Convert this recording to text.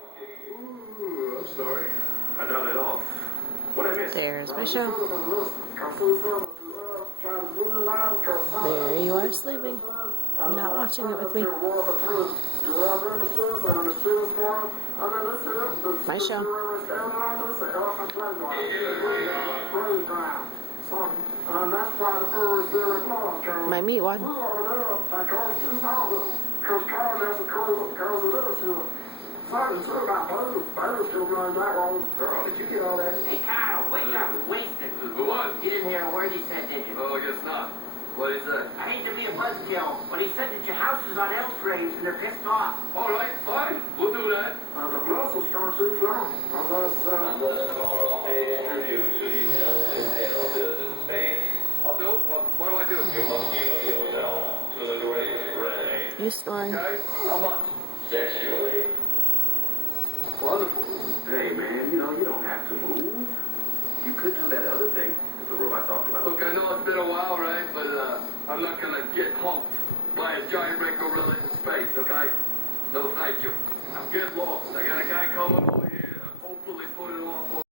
Ooh, I'm sorry. I dropped it off. What I missed? There's my show. There you are sleeping. Not watching it with me. My show. My meat one. Girl, did you get all that? Hey, Kyle, wait up. Wasted. What? You didn't hear a word he said, did you? Oh, I guess not. What is that? I hate to be a buzzkill, but he said that your house is on L-frames and they're pissed off. All right, fine. We'll do that. The plus will start too long. Unless, I'll do it. What do I do? You snoring. Okay. How much? Wonderful. Hey, man, you don't have to move. You could do that other thing that the robot talked about. Look, I know it's been a while, right? But I'm not going to get humped by a giant red gorilla in space, okay? No, thank you. I'm getting lost. I got a guy coming over here to hopefully put it off.